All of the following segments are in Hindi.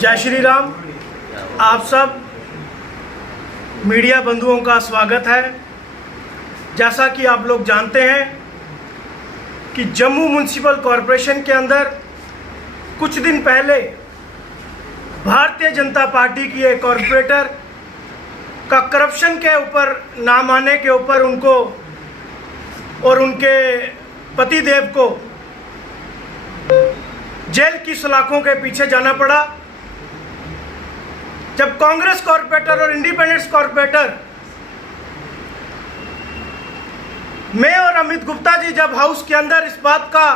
जय श्री राम। आप सब मीडिया बंधुओं का स्वागत है। जैसा कि आप लोग जानते हैं कि जम्मू म्युनिसिपल कॉरपोरेशन के अंदर कुछ दिन पहले भारतीय जनता पार्टी की एक कॉरपोरेटर का करप्शन के ऊपर नाम आने के ऊपर उनको और उनके पतिदेव को जेल की सलाखों के पीछे जाना पड़ा। जब कांग्रेस कॉरपोरेटर और इंडिपेंडेंस कॉरपोरेटर मैं और अमित गुप्ता जी जब हाउस के अंदर इस बात का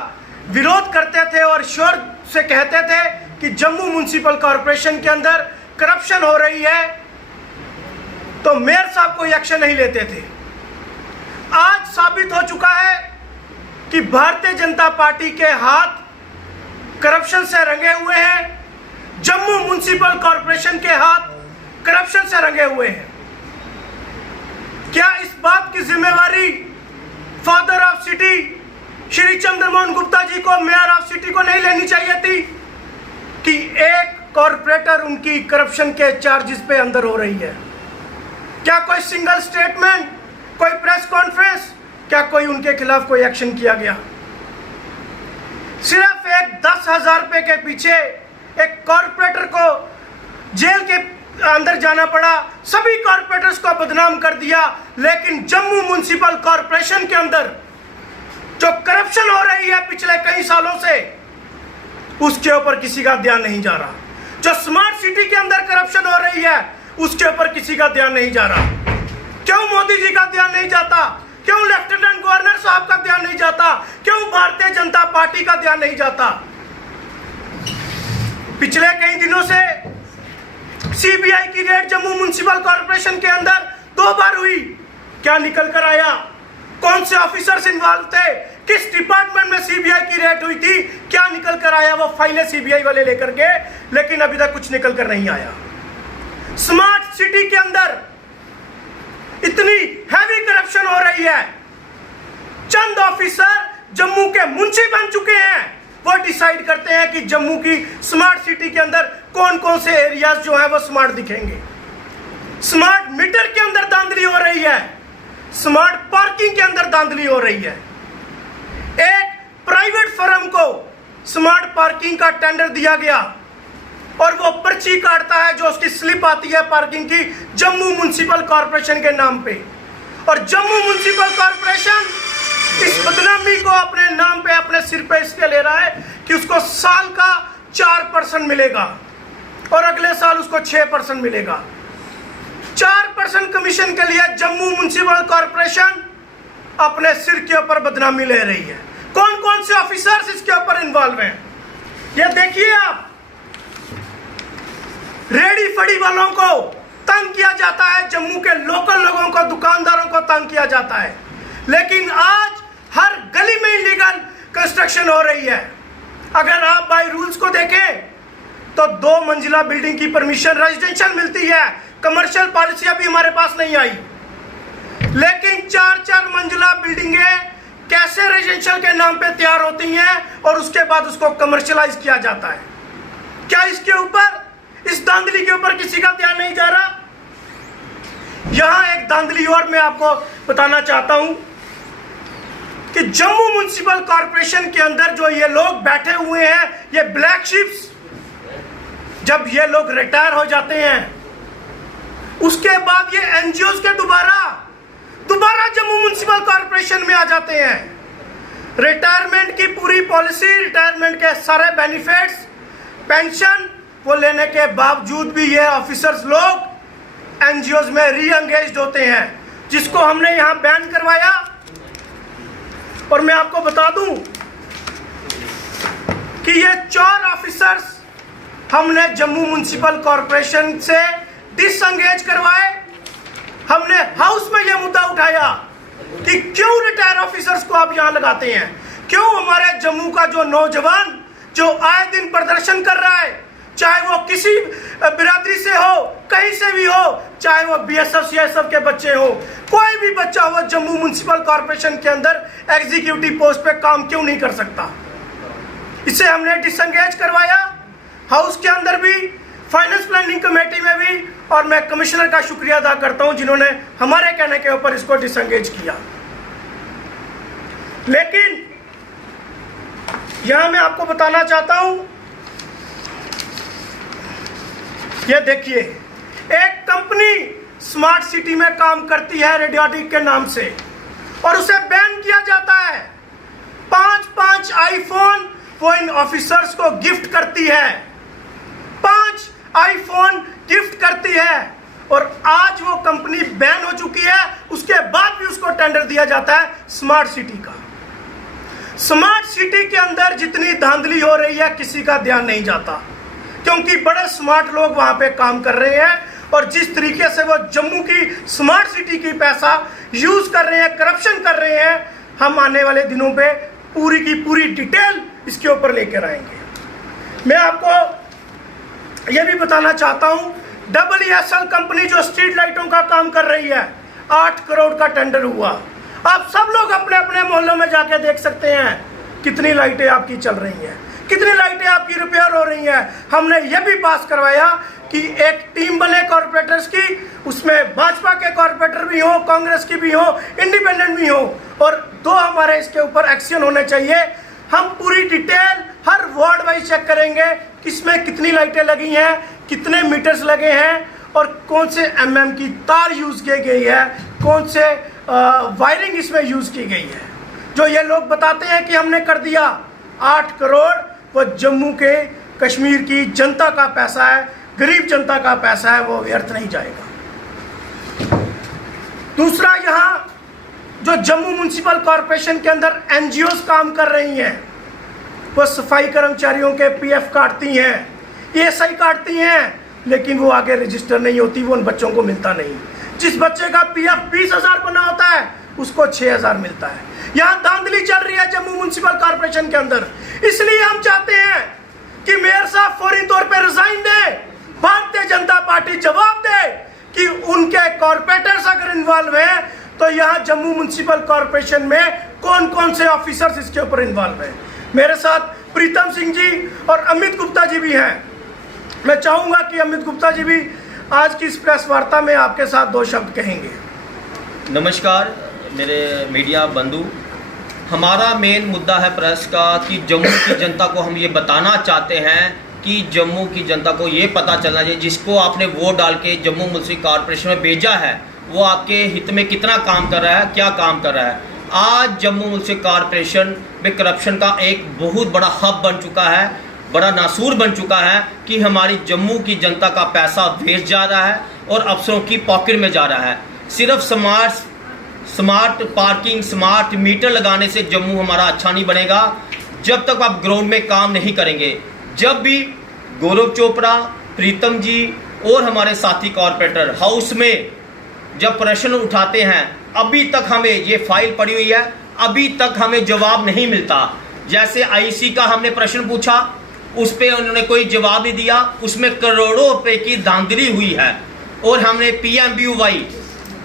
विरोध करते थे और शोर से कहते थे कि जम्मू म्युनिसिपल कॉरपोरेशन के अंदर करप्शन हो रही है, तो मेयर साहब कोई एक्शन नहीं लेते थे। आज साबित हो चुका है कि भारतीय जनता पार्टी के हाथ करप्शन से रंगे हुए हैं, जम्मू म्युनिसिपल कॉरपोरेशन के हाथ करप्शन से रंगे हुए हैं। क्या इस बात की जिम्मेवारी father of city Shri Chandramohan Gupta ji को, मेयर ऑफ सिटी को नहीं लेनी चाहिए थी कि एक कॉरपोरेटर उनकी करप्शन के चार्जेस पे अंदर हो रही है? क्या कोई सिंगल स्टेटमेंट, कोई प्रेस कॉन्फ्रेंस, क्या कोई उनके खिलाफ कोई एक्शन किया गया? सिर्फ एक 10,000 रुपए के पीछे एक कॉरपोरेटर को जेल के अंदर जाना पड़ा, सभी कॉरपोरेटर्स को बदनाम कर दिया। लेकिन जम्मू म्युनिसिपल कॉरपोरेशन के अंदर जो करप्शन हो रही है पिछले कई सालों से, उसके ऊपर किसी का ध्यान नहीं जा रहा। जो स्मार्ट सिटी के अंदर करप्शन हो रही है उसके ऊपर किसी का ध्यान नहीं जा रहा। क्यों मोदी जी का ध्यान नहीं जाता? क्यों लेफ्टिनेंट गवर्नर साहब का ध्यान नहीं जाता? क्यों भारतीय जनता पार्टी का ध्यान नहीं जाता? पिछले कई दिनों से सीबीआई की रेड जम्मू म्युनिसिपल कॉरपोरेशन के अंदर 2 बार हुई। क्या निकल कर आया? कौन से ऑफिसर्स इन्वॉल्व थे? किस डिपार्टमेंट में सीबीआई की रेड हुई थी? क्या निकल कर आया? वो फाइलें सीबीआई वाले लेकर के, लेकिन अभी तक कुछ निकल कर नहीं आया। स्मार्ट सिटी के अंदर इतनी हैवी करप्शन हो रही है, चंद ऑफिसर जम्मू के मुंशी बन चुके हैं। वो डिसाइड करते हैं कि जम्मू की स्मार्ट सिटी के अंदर कौन कौन से एरियाज जो है वो स्मार्ट दिखेंगे। स्मार्ट मीटर के अंदर धांधली हो रही है, स्मार्ट पार्किंग के अंदर धांधली हो रही है। एक प्राइवेट फर्म को स्मार्ट पार्किंग का टेंडर दिया गया और वो पर्ची काटता है, जो उसकी स्लिप आती है पार्किंग की, जम्मू म्युनिसिपल कॉरपोरेशन के नाम पे। और जम्मू म्युनिसिपल कॉरपोरेशन इस बदनामी को अपने नाम पे, अपने सिर पे इसलिए ले रहा है कि उसको साल का 4% मिलेगा और अगले साल उसको 6% मिलेगा। 4% कमीशन के लिए जम्मू म्युनिसिपल कॉरपोरेशन अपने सिर के ऊपर बदनामी ले रही है। कौन कौन से ऑफिसर्स इसके ऊपर इन्वॉल्व हैं ये देखिए आप। रेडी फड़ी वालों को तंग किया जाता है, जम्मू के लोकल लोगों को, दुकानदारों को तंग किया जाता है। लेकिन आज हर गली में इलीगल कंस्ट्रक्शन हो रही है। अगर आप बाय रूल्स को देखें तो 2 मंजिला बिल्डिंग की परमिशन रेजिडेंशियल मिलती है, कमर्शियल पॉलिसी अभी हमारे पास नहीं आई। लेकिन 4-4 मंजिला बिल्डिंगें कैसे रेजिडेंशियल के नाम पे तैयार होती हैं और उसके बाद उसको कमर्शियलाइज किया जाता है? क्या इसके ऊपर, इस धांधली के ऊपर किसी का ध्यान नहीं जा रहा? यहां एक धांधली और मैं आपको बताना चाहता हूं कि जम्मू म्युनिसिपल कॉरपोरेशन के अंदर जो ये लोग बैठे हुए हैं, ये ब्लैक शिप्स, जब ये लोग रिटायर हो जाते हैं उसके बाद ये एनजीओज के दोबारा जम्मू म्युनिसिपल कॉरपोरेशन में आ जाते हैं। रिटायरमेंट की पूरी पॉलिसी, रिटायरमेंट के सारे बेनिफिट्स, पेंशन वो लेने के बावजूद भी ये ऑफिसर्स लोग एनजीओज में री एंगेज्ड होते हैं, जिसको हमने यहां बैन करवाया। और मैं आपको बता दूं कि ये 4 ऑफिसर्स हमने जम्मू म्युनिसिपल कॉरपोरेशन से डिसएंगेज करवाए। हमने हाउस में यह मुद्दा उठाया कि क्यों रिटायर ऑफिसर्स को आप यहां लगाते हैं? क्यों हमारे जम्मू का जो नौजवान जो आए दिन प्रदर्शन कर रहा है, चाहे वो किसी बिरादरी से हो, कहीं से भी हो, चाहे वो बीएसएफ सीएसएफ के बच्चे हो, कोई भी बच्चा हो, जम्मू म्युनिसिपल कॉरपोरेशन के अंदर एग्जीक्यूटिव पोस्ट पे काम क्यों नहीं कर सकता? इसे हमने डिसएंगेज करवाया। हाउस के अंदर भी फाइनेंस प्लानिंग कमेटी में भी, और मैं कमिश्नर का शुक्रिया अदा करता हूं जिन्होंने हमारे कहने के ऊपर इसको डिसएंगेज किया। लेकिन यहां मैं आपको बताना चाहता हूं, ये देखिए, एक कंपनी स्मार्ट सिटी में काम करती है रेडियोटिक के नाम से, और उसे बैन किया जाता है। 5-5 आईफोन वो इन ऑफिसर्स को गिफ्ट करती है, 5 आईफोन गिफ्ट करती है, और आज वो कंपनी बैन हो चुकी है। उसके बाद भी उसको टेंडर दिया जाता है स्मार्ट सिटी का। स्मार्ट सिटी के अंदर जितनी धांधली हो रही है किसी का ध्यान नहीं जाता, क्योंकि बड़े स्मार्ट लोग वहां पे काम कर रहे हैं, और जिस तरीके से वो जम्मू की स्मार्ट सिटी की पैसा यूज कर रहे हैं, करप्शन कर रहे हैं, हम आने वाले दिनों पे पूरी की पूरी डिटेल इसके ऊपर लेकर आएंगे। मैं आपको यह भी बताना चाहता हूं, WESL कंपनी जो स्ट्रीट लाइटों का काम कर रही है, 8 करोड़ का टेंडर हुआ। आप सब लोग अपने अपने मोहल्लों में जाके देख सकते हैं कितनी लाइटें आपकी चल रही हैं, कितनी लाइटें आपकी रिपेयर हो रही हैं। हमने यह भी पास करवाया कि एक टीम बने कॉर्पोरेटर्स की, उसमें भाजपा के कॉर्पोरेटर भी हो, कांग्रेस की भी हो, इंडिपेंडेंट भी हो, और 2 हमारे इसके ऊपर एक्शन होने चाहिए। हम पूरी डिटेल हर वार्ड वाइज चेक करेंगे किसमें कितनी लाइटें लगी हैं, कितने मीटर्स लगे हैं, और कौन से mm की तार यूज की गई है, कौन से वायरिंग इसमें यूज की गई है। जो ये लोग बताते हैं कि हमने कर दिया, 8 करोड़ वो जम्मू के कश्मीर की जनता का पैसा है, गरीब जनता का पैसा है, वो व्यर्थ नहीं जाएगा। दूसरा, यहाँ जो जम्मू म्युनिसिपल कॉरपोरेशन के अंदर NGOs काम कर रही हैं, वो सफाई कर्मचारियों के PF काटती हैं, ESI काटती हैं, लेकिन वो आगे रजिस्टर नहीं होती, वो उन बच्चों को मिलता नहीं। जिस बच्चे का PF 20,000 बना होता है उसको 6,000 मिलता है। यहाँ धांधली चल रही है जम्मू म्युनिसिपल कॉरपोरेशन के अंदर। इसलिए हम चाहते हैं कि मेयर साहब फौरी तौर पे रिजाइन दे, भारतीय जनता पार्टी जवाब दे कि उनके कॉर्पोरेटर्स अगर इन्वॉल्व हैं तो यहाँ जम्मू म्युनिसिपल कॉरपोरेशन में कौन कौन से ऑफिसर्स इसके ऊपर इन्वॉल्व हैं। मेरे साथ प्रीतम सिंह जी और अमित गुप्ता जी भी हैं। मैं चाहूंगा कि अमित गुप्ता जी भी आज की इस प्रेस वार्ता में आपके साथ 2 शब्द कहेंगे। नमस्कार मेरे मीडिया बंधु, हमारा मेन मुद्दा है प्रेस का कि जम्मू की जनता को हम ये बताना चाहते हैं कि जम्मू की जनता को ये पता चलना चाहिए, जिसको आपने वोट डाल के जम्मू म्युनिसिपल कॉरपोरेशन में भेजा है वो आपके हित में कितना काम कर रहा है, क्या काम कर रहा है। आज जम्मू म्युनिसिपल कॉरपोरेशन में करप्शन का एक बहुत बड़ा हब बन चुका है, बड़ा नासूर बन चुका है कि हमारी जम्मू की जनता का पैसा वेस्ट जा रहा है और अफसरों की पॉकेट में जा रहा है। सिर्फ स्मार्ट पार्किंग, स्मार्ट मीटर लगाने से जम्मू हमारा अच्छा नहीं बनेगा जब तक आप ग्राउंड में काम नहीं करेंगे। जब भी गौरव चोपड़ा, प्रीतम जी और हमारे साथी कॉर्पोरेटर हाउस में जब प्रश्न उठाते हैं, अभी तक हमें ये फाइल पड़ी हुई है, अभी तक हमें जवाब नहीं मिलता। जैसे आईसी का हमने प्रश्न पूछा, उस पर उन्होंने कोई जवाब नहीं दिया, उसमें करोड़ों रुपए की धांधली हुई है। और हमने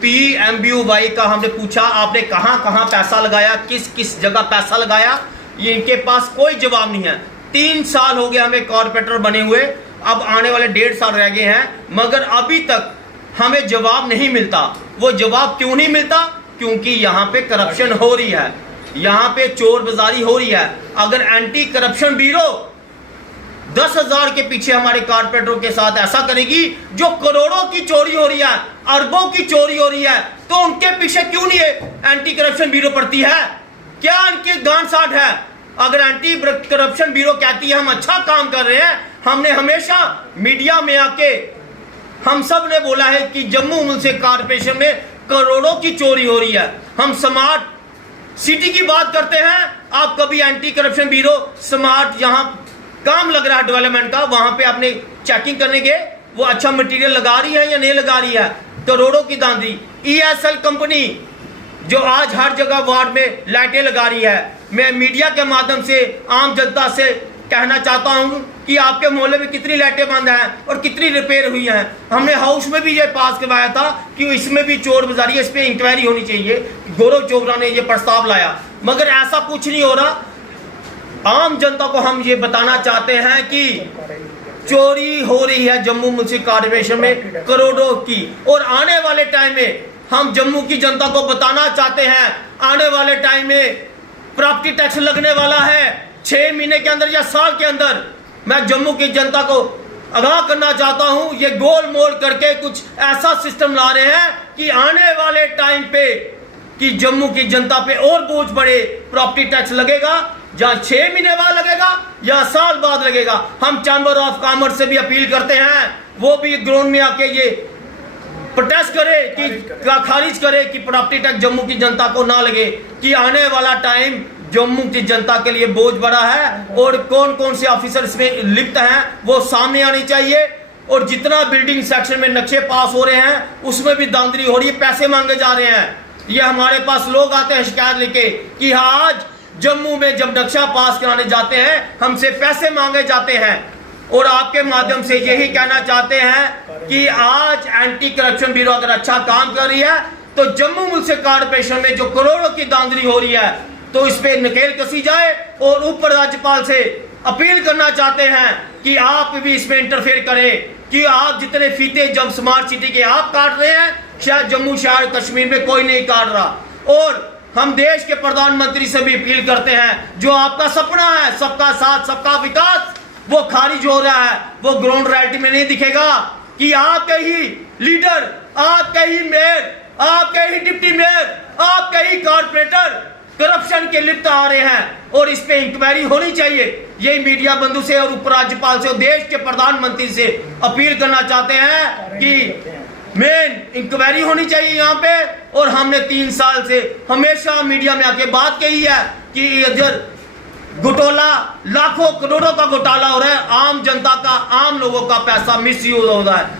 PMBUY का हमने पूछा, आपने कहाँ कहाँ पैसा लगाया, किस किस जगह पैसा लगाया, ये इनके पास कोई जवाब नहीं है। 3 साल हो गए हमें कॉर्पोरेटर बने हुए, अब आने वाले 1.5 साल रह गए हैं, मगर अभी तक हमें जवाब नहीं मिलता। वो जवाब क्यों नहीं मिलता? क्योंकि यहाँ पे करप्शन हो रही है, यहाँ पे चोर बाजारी हो रही है। अगर एंटी करप्शन ब्यूरो 10,000 के पीछे हमारे कॉर्पोरेटरों के साथ ऐसा करेगी जो करोड़ों की चोरी हो रही है, अरबों की चोरी हो रही है, तो उनके पीछे क्यों नहीं है एंटी करप्शन ब्यूरो पड़ती है? क्या इनके गांठ साठ है? अगर एंटी करप्शन ब्यूरो कहती है हम अच्छा काम कर रहे हैं, हमने हमेशा मीडिया में आके हम सब ने बोला है कि जम्मू म्युनिसिपल कॉरपोरेशन में करोड़ों की चोरी हो रही है। हम स्मार्ट सिटी की बात करते हैं, आप कभी एंटी करप्शन ब्यूरो स्मार्ट यहाँ काम लग रहा है डेवलपमेंट का, वहां पे आपने चेकिंग करने गए, वो अच्छा मटेरियल लगा रही है या नहीं लगा रही है? करोड़ों की धांधली। ESL कंपनी जो आज हर जगह वार्ड में लाइटें लगा रही है, मैं मीडिया के माध्यम से आम जनता से कहना चाहता हूं कि आपके मोहल्ले में कितनी लाइटें बंद हैं और कितनी रिपेयर हुई हैं। हमने हाउस में भी ये पास करवाया था कि इसमें भी चोर बाजारी है, इस पर इंक्वायरी होनी चाहिए। गौरव चोपड़ा ने ये प्रस्ताव लाया, मगर ऐसा कुछ नहीं हो रहा। आम जनता को हम ये बताना चाहते हैं कि चोरी हो रही है जम्मू म्युनिसिपल कॉर्पोरेशन में करोड़ों की। और आने वाले टाइम में हम जम्मू की जनता को बताना चाहते हैं, आने वाले टाइम में प्रॉपर्टी टैक्स लगने वाला है 6 महीने के अंदर या साल के अंदर। मैं जम्मू की जनता को आगाह करना चाहता हूं, ये गोल मोल करके कुछ ऐसा सिस्टम ला रहे हैं कि आने वाले टाइम पे कि जम्मू की जनता पे और बोझ बढ़े। प्रॉपर्टी टैक्स लगेगा, जहां 6 महीने बाद लगेगा या साल बाद लगेगा। हम चैम्बर ऑफ कॉमर्स से भी अपील करते हैं, वो भी ग्राउंड में आके ये प्रोटेस्ट करे कि खारिज करे कि प्रॉपर्टी टैक्स जम्मू की जनता को ना लगे, कि आने वाला टाइम जम्मू की जनता के लिए बोझ बड़ा है। और कौन कौन से ऑफिसर इसमें लिप्त हैं वो सामने आनी चाहिए। और जितना बिल्डिंग सेक्शन में नक्शे पास हो रहे हैं उसमें भी दांधली हो रही है, पैसे मांगे जा रहे हैं। ये हमारे पास लोग आते हैं शिकायत लेके कि आज जम्मू में जब नक्शा पास कराने जाते हैं हमसे पैसे मांगे जाते हैं। और आपके माध्यम से यही कहना चाहते हैं कि आज एंटी करप्शन ब्यूरो अगर अच्छा काम कर रही है तो जम्मू म्युनिसिपल कॉर्पोरेशन में जो करोड़ों की दांधली हो रही है तो इस पे नकेल कसी जाए। और ऊपर राज्यपाल से अपील करना चाहते हैं कि आप भी इसमें इंटरफेयर करें, कि आप जितने फीते जब स्मार्ट सिटी के आप काट रहे हैं शायद जम्मू शहर कश्मीर में कोई नहीं काट रहा। और हम देश के प्रधानमंत्री से भी अपील करते हैं, जो आपका सपना है सबका साथ सबका विकास, वो खारिज हो रहा है, वो ग्राउंड रियलिटी में नहीं दिखेगा। कि आपके ही लीडर, आपके ही मेयर, आपके ही डिप्टी मेयर, आपके ही कॉर्पोरेटर करप्शन के लिप्त आ रहे हैं और इस पे इंक्वायरी होनी चाहिए। यही मीडिया बंधु से और उपराज्यपाल से और देश के प्रधानमंत्री से अपील करना चाहते हैं कि मेन इंक्वायरी होनी चाहिए यहाँ पे। और हमने 3 साल से हमेशा मीडिया में आके बात कही है कि इधर घोटाला, लाखों करोड़ों का घोटाला हो रहा है, आम जनता का, आम लोगों का पैसा मिसयूज हो रहा है।